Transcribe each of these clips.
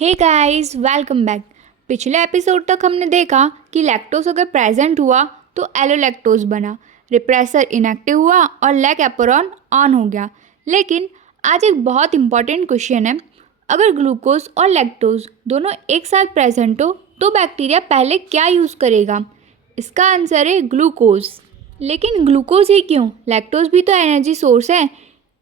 हे guys, welcome back. पिछले episode तक हमने देखा कि लैक्टोज अगर प्रेजेंट हुआ तो एलोलैक्टोज बना, रिप्रेसर इनएक्टिव हुआ और लैक एपरॉन ऑन हो गया। लेकिन आज एक बहुत इंपॉर्टेंट क्वेश्चन है, अगर ग्लूकोज और लैक्टोज दोनों एक साथ प्रेजेंट हो तो बैक्टीरिया पहले क्या यूज़ करेगा? इसका आंसर है ग्लूकोज। लेकिन ग्लूकोज ही क्यों? लैक्टोज भी तो एनर्जी सोर्स है।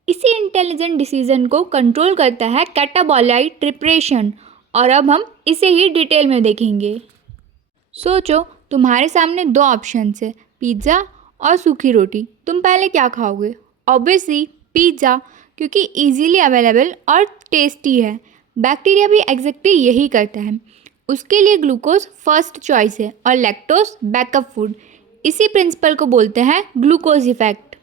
इसी इंटेलिजेंट डिसीजन को कंट्रोल करता है कैटाबोलाइट प्रिपरेशन, और अब हम इसे ही डिटेल में देखेंगे। सोचो, तुम्हारे सामने दो ऑप्शंस है, पिज़्ज़ा और सूखी रोटी। तुम पहले क्या खाओगे? ऑब्वियसली पिज़्ज़ा, क्योंकि इजीली अवेलेबल और टेस्टी है। बैक्टीरिया भी एग्जैक्टली यही करता है। उसके लिए ग्लूकोज फर्स्ट चॉइस है और लैक्टोज बैकअप फूड। इसी प्रिंसिपल को बोलते हैं ग्लूकोज इफेक्ट।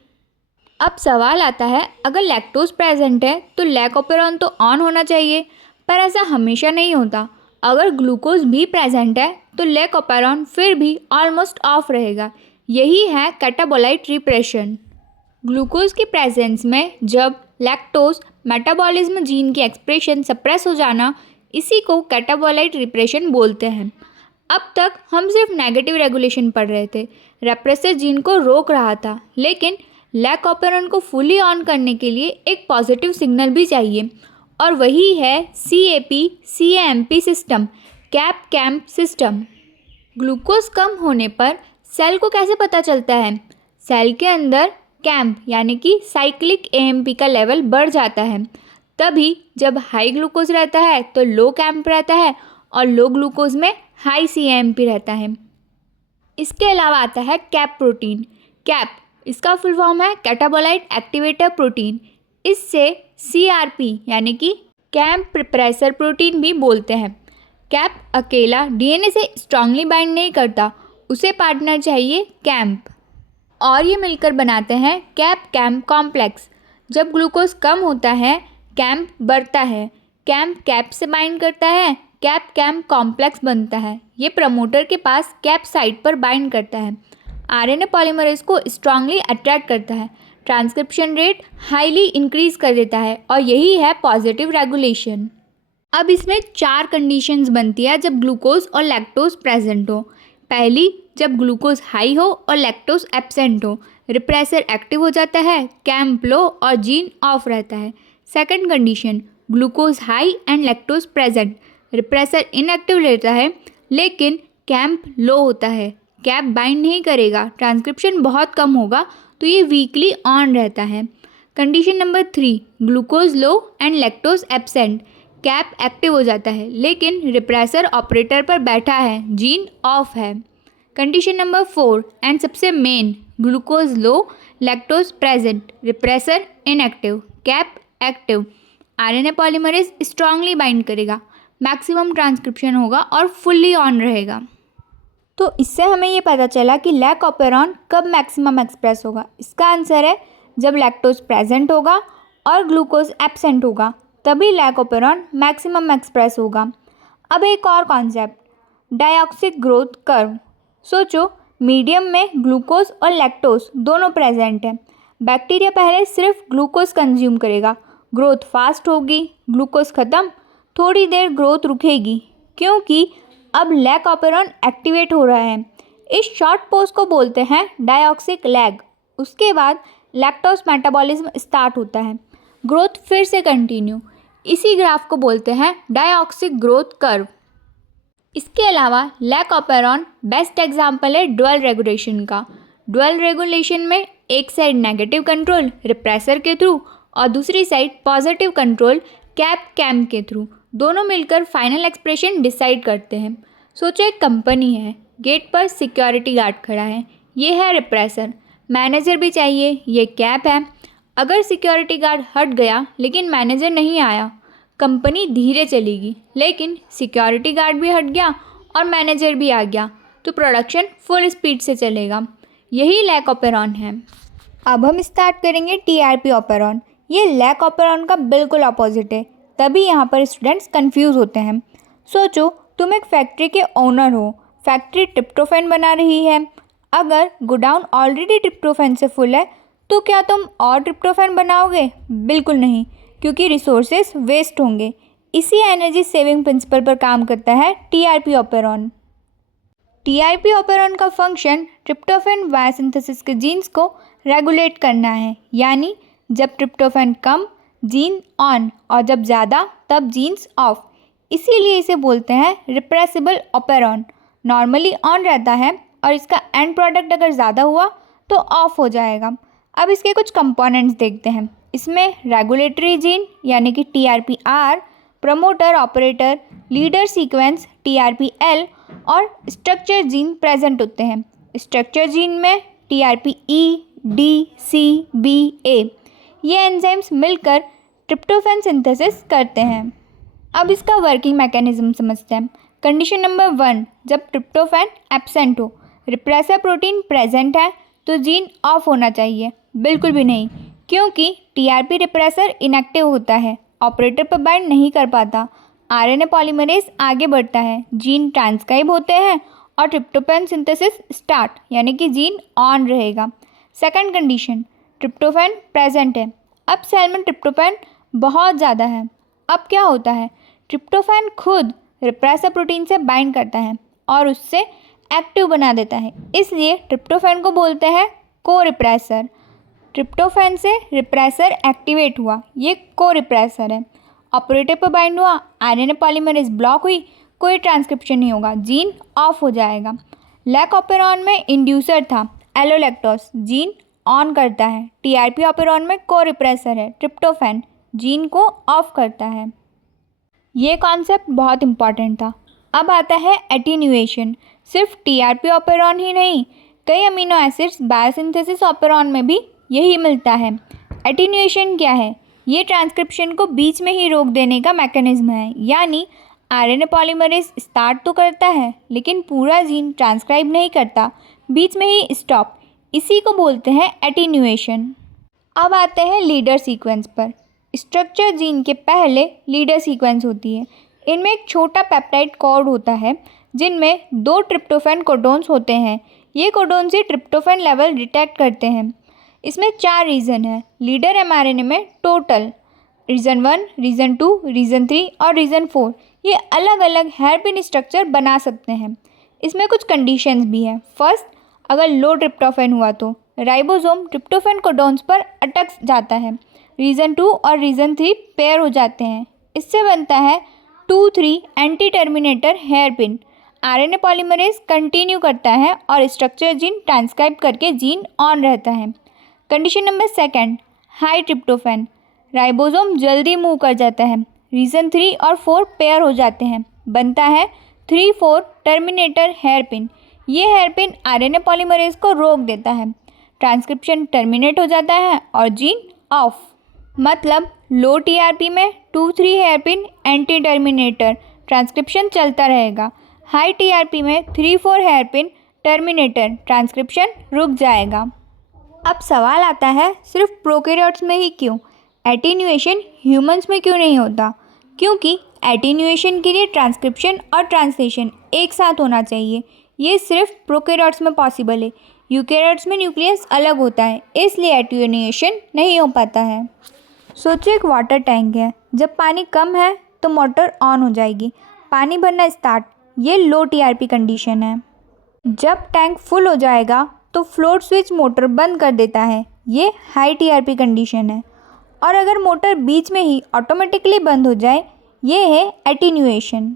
अब सवाल आता है, अगर लैक्टोज प्रेजेंट है तो लैक ऑपेरॉन तो ऑन होना चाहिए, पर ऐसा हमेशा नहीं होता। अगर ग्लूकोज भी प्रेजेंट है तो लैक ऑपेरॉन फिर भी ऑलमोस्ट ऑफ रहेगा। यही है कैटाबोलाइट रिप्रेशन। ग्लूकोज की प्रेजेंस में जब लैक्टोज मेटाबॉलिज्म जीन की एक्सप्रेशन सप्रेस हो जाना, इसी को कैटाबोलाइट रिप्रेशन बोलते हैं। अब तक हम सिर्फ नेगेटिव रेगुलेशन पढ़ रहे थे, रेप्रेसर जीन को रोक रहा था, लेकिन लैक ऑपेरॉन को फुली ऑन करने के लिए एक पॉजिटिव सिग्नल भी चाहिए, और वही है CAP-CAMP system, CAP cAMP system. Glucose कम होने पर सेल को कैसे पता चलता है? सेल के अंदर कैम्प यानी कि साइक्लिक AMP का लेवल बढ़ जाता है। तभी जब हाई ग्लूकोज रहता है तो लो कैम्प रहता है, और लो ग्लूकोज में हाई CAMP रहता है। इसके अलावा आता है कैप प्रोटीन। कैप, इसका फुल फॉर्म है कैटाबोलाइट एक्टिवेटर प्रोटीन। इससे CRP यानी कि कैम्प प्रिप्रेसर प्रोटीन भी बोलते हैं। कैप अकेला DNA से स्ट्रांगली बाइंड नहीं करता, उसे पार्टनर चाहिए कैम्प, और ये मिलकर बनाते हैं कैप कैम्प कॉम्प्लेक्स। जब ग्लूकोज कम होता है कैम्प बढ़ता है, कैम्प कैप से बाइंड करता है, कैप कैम्प कॉम्प्लेक्स बनता है। ये प्रमोटर के पास कैप साइट पर बाइंड करता है, RNA पॉलीमरेज को स्ट्रांगली अट्रैक्ट करता है, ट्रांसक्रिप्शन रेट हाईली इंक्रीज कर देता है, और यही है पॉजिटिव रेगुलेशन। अब इसमें 4 कंडीशंस बनती है जब ग्लूकोज और लैक्टोज प्रेजेंट हो। पहली, जब ग्लूकोज हाई हो और लैक्टोज एब्सेंट हो, रिप्रेसर एक्टिव हो जाता है, कैम्प लो और जीन ऑफ रहता है। Second condition, glucose high and lactose present, repressor inactive रहता है लेकिन कैम्प लो होता है, कैप बाइंड नहीं करेगा, ट्रांसक्रिप्शन बहुत कम होगा, तो ये वीकली ऑन रहता है। Condition number 3, glucose low and lactose absent, CAP active हो जाता है लेकिन रिप्रेसर ऑपरेटर पर बैठा है, जीन ऑफ है। कंडीशन नंबर 4 एंड सबसे main, glucose low, lactose present, repressor inactive, CAP active, RNA polymerase strongly bind करेगा, मैक्सिमम ट्रांसक्रिप्शन होगा और फुल्ली ऑन रहेगा। तो इससे हमें ये पता चला कि लैक ऑपेरॉन कब मैक्सिमम एक्सप्रेस होगा। इसका आंसर है जब लैक्टोज प्रेजेंट होगा और ग्लूकोज एब्सेंट होगा, तभी लैक ऑपेरॉन मैक्सिमम एक्सप्रेस होगा। अब एक और कॉन्सेप्ट, डायऑक्सिक ग्रोथ कर्व। सोचो, मीडियम में ग्लूकोज और लैक्टोज दोनों प्रेजेंट हैं। बैक्टीरिया पहले सिर्फ ग्लूकोज कंज्यूम करेगा, ग्रोथ फास्ट होगी, ग्लूकोज ख़त्म, थोड़ी देर ग्रोथ रुकेगी, क्योंकि अब लैक ऑपेरॉन एक्टिवेट हो रहा है। इस शॉर्ट पोज को बोलते हैं डायऑक्सिक लैग। उसके बाद लैक्टोज मेटाबॉलिज्म स्टार्ट होता है, ग्रोथ फिर से कंटिन्यू। इसी ग्राफ को बोलते हैं डायऑक्सिक ग्रोथ कर्व। इसके अलावा लैक ऑपेरॉन बेस्ट एग्जाम्पल है ड्यूअल रेगुलेशन का। ड्यूअल रेगुलेशन में एक साइड नेगेटिव कंट्रोल रिप्रेसर के थ्रू और दूसरी side positive control cap camp के थ्रू, दोनों मिलकर फाइनल एक्सप्रेशन डिसाइड करते हैं। सोचो, एक कंपनी है, गेट पर सिक्योरिटी गार्ड खड़ा है, ये है रिप्रेसर, मैनेजर भी चाहिए, ये कैप है। अगर सिक्योरिटी गार्ड हट गया लेकिन मैनेजर नहीं आया, कंपनी धीरे चलेगी, लेकिन सिक्योरिटी गार्ड भी हट गया और मैनेजर भी आ गया तो प्रोडक्शन फुल स्पीड से चलेगा। यही लैक ऑपेरॉन है। अब हम स्टार्ट करेंगे TRP ऑपेरॉन। ये लैक ऑपेरॉन का बिल्कुल अपोजिट है, तभी यहाँ पर स्टूडेंट्स कंफ्यूज होते हैं। सोचो, तुम एक फैक्ट्री के ओनर हो, फैक्ट्री ट्रिप्टोफैन बना रही है। अगर गोडाउन ऑलरेडी ट्रिप्टोफैन से फुल है तो क्या तुम और ट्रिप्टोफैन बनाओगे? बिल्कुल नहीं, क्योंकि रिसोर्सेज वेस्ट होंगे। इसी एनर्जी सेविंग प्रिंसिपल पर काम करता है टीआरपी ऑपेरॉन। टीआरपी ऑपेरॉन का फंक्शन ट्रिप्टोफैन बायोसिंथेसिस के जीन्स को रेगुलेट करना है, यानी जब ट्रिप्टोफैन कम जीन ऑन और जब ज़्यादा तब जीन्स ऑफ। इसीलिए इसे बोलते हैं रिप्रेसिबल ऑपेरॉन। नॉर्मली ऑन रहता है और इसका एंड प्रोडक्ट अगर ज़्यादा हुआ तो ऑफ हो जाएगा। अब इसके कुछ कंपोनेंट्स देखते हैं। इसमें रेगुलेटरी जीन यानी कि TRP R, promoter operator, leader sequence TRP L और स्ट्रक्चर जीन प्रेजेंट होते हैं। स्ट्रक्चर जीन में TRP E, D, C, B, A ये एंजाइम्स मिलकर ट्रिप्टोफैन सिंथेसिस करते हैं। अब इसका वर्किंग मैकेनिज्म समझते हैं। कंडीशन नंबर 1, जब ट्रिप्टोफैन एब्सेंट हो, रिप्रेसर प्रोटीन प्रेजेंट है तो जीन ऑफ होना चाहिए। बिल्कुल भी नहीं, क्योंकि टीआरपी रिप्रेसर इनएक्टिव होता है, ऑपरेटर पर बाइंड नहीं कर पाता। आरएनए पॉलीमरेज आगे बढ़ता है, जीन ट्रांसक्राइब होते हैं और ट्रिप्टोफैन सिंथेसिस स्टार्ट, यानी कि जीन ऑन रहेगा। सेकंड कंडीशन, ट्रिप्टोफैन प्रेजेंट है। अब सेल में ट्रिप्टोफैन बहुत ज़्यादा है। अब क्या होता है, ट्रिप्टोफैन खुद रिप्रेसर प्रोटीन से बाइंड करता है और उससे एक्टिव बना देता है। इसलिए ट्रिप्टोफैन को बोलते हैं को रिप्रेसर। ट्रिप्टोफैन से रिप्रेसर एक्टिवेट हुआ, ये को रिप्रेसर है। ऑपरेटर पर बाइंड हुआ, आरएनए पॉलीमरेज ब्लॉक हुई, कोई ट्रांसक्रिप्शन नहीं होगा, जीन ऑफ हो जाएगा। लैक ऑपेरॉन में इंड्यूसर था एलोलैक्टोस, जीन ऑन करता है। टीआरपी ऑपेरॉन में को रिप्रेसर है ट्रिप्टोफैन, जीन को ऑफ करता है। ये कॉन्सेप्ट बहुत इंपॉर्टेंट था। अब आता है एटीन्यूएशन। सिर्फ टीआरपी ऑपेरॉन ही नहीं, कई अमीनो एसिड्स बायोसिंथेसिस ऑपेरॉन में भी यही मिलता है। एटीन्यूएशन क्या है? ये ट्रांसक्रिप्शन को बीच में ही रोक देने का मैकेनिज्म है, यानी आरएनए पॉलीमरेज स्टार्ट तो करता है लेकिन पूरा जीन ट्रांसक्राइब नहीं करता, बीच में ही स्टॉप। इसी को बोलते हैं एटीन्यूएशन। अब आते हैं लीडर सीक्वेंस पर। स्ट्रक्चर जीन के पहले लीडर सीक्वेंस होती है। इनमें एक छोटा पेप्टाइड कॉर्ड होता है जिनमें 2 ट्रिप्टोफैन कोडोन्स होते हैं। ये कोडोन से ट्रिप्टोफैन लेवल डिटेक्ट करते हैं। इसमें 4 रीजन है लीडर एमआरएनए में टोटल। रीजन 1, रीजन 2, रीजन 3 और रीजन 4 ये अलग अलग हेयरपिन स्ट्रक्चर बना सकते हैं। इसमें कुछ कंडीशंस भी हैं। फर्स्ट, अगर लो ट्रिप्टोफैन हुआ तो राइबोसोम ट्रिप्टोफैन कोडोन्स पर अटक जाता है। रीजन 2 और रीजन 3 पेयर हो जाते हैं। इससे बनता है 2-3 anti terminator hairpin. RNA polymerase continue करता है और स्ट्रक्चर जीन ट्रांसक्राइब करके जीन ऑन रहता है। Condition number 2, high tryptophan, ribosome जल्दी मूव कर जाता है। रीजन 3 और 4 पेयर हो जाते हैं, बनता है 3-4 टर्मिनेटर हेयरपिन। ये हेयरपिन आरएनए पॉलीमरेज को रोक देता है, ट्रांसक्रिप्शन टर्मिनेट हो जाता है और जीन ऑफ। मतलब लो टीआरपी में 2-3 हेयरपिन एंटी टर्मिनेटर, ट्रांसक्रिप्शन चलता रहेगा। हाई टीआरपी में 3-4 हेयरपिन टर्मिनेटर, ट्रांसक्रिप्शन रुक जाएगा। अब सवाल आता है, सिर्फ प्रोकैरियोट्स में ही क्यों? एटीन्यूएशन ह्यूमंस में क्यों नहीं होता? क्योंकि एटीन्यूएशन के लिए ट्रांसक्रिप्शन और ट्रांसलेशन एक साथ होना चाहिए। ये सिर्फ प्रोकैरियोट्स में पॉसिबल है। यूकैरियोट्स में न्यूक्लियस अलग होता है, इसलिए एटीन्यूएशन नहीं हो पाता है। सोचिए एक वाटर टैंक है, जब पानी कम है तो मोटर ऑन हो जाएगी, पानी भरना स्टार्ट, ये लो टीआरपी कंडीशन है। जब टैंक फुल हो जाएगा तो फ्लोट स्विच मोटर बंद कर देता है, ये हाई टीआरपी कंडीशन है। और अगर मोटर बीच में ही ऑटोमेटिकली बंद हो जाए, ये है एटीन्यूएशन।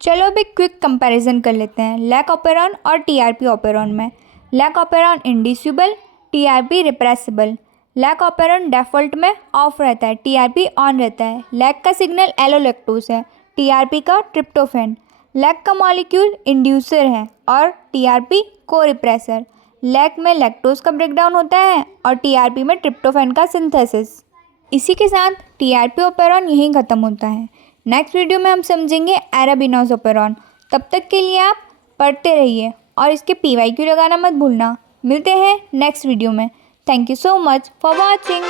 चलो अब एक क्विक कंपैरिजन कर लेते हैं लैक ऑपेरॉन और टीआरपी ऑपेरॉन में। Lac operon inducible, TRP repressible. Lac operon default में ऑफ रहता है, टीआरपी ऑन रहता है। लैक का सिग्नल एलोलैक्टोस है, टीआरपी का ट्रिप्टोफैन। लैक का मॉलिक्यूल इंड्यूसर है और टीआरपी को रिप्रेसर। लैक में लैक्टोज का ब्रेकडाउन होता है और टीआरपी में ट्रिप्टोफैन का सिंथेसिस। इसी के साथ टीआरपी ऑपेरॉन यहीं ख़त्म होता है। नेक्स्ट वीडियो में हम समझेंगे अरेबिनोज ऑपेरॉन। तब तक के लिए आप पढ़ते रहिए और इसके PYQ लगाना मत भूलना। मिलते हैं नेक्स्ट वीडियो में। Thank you so much for watching.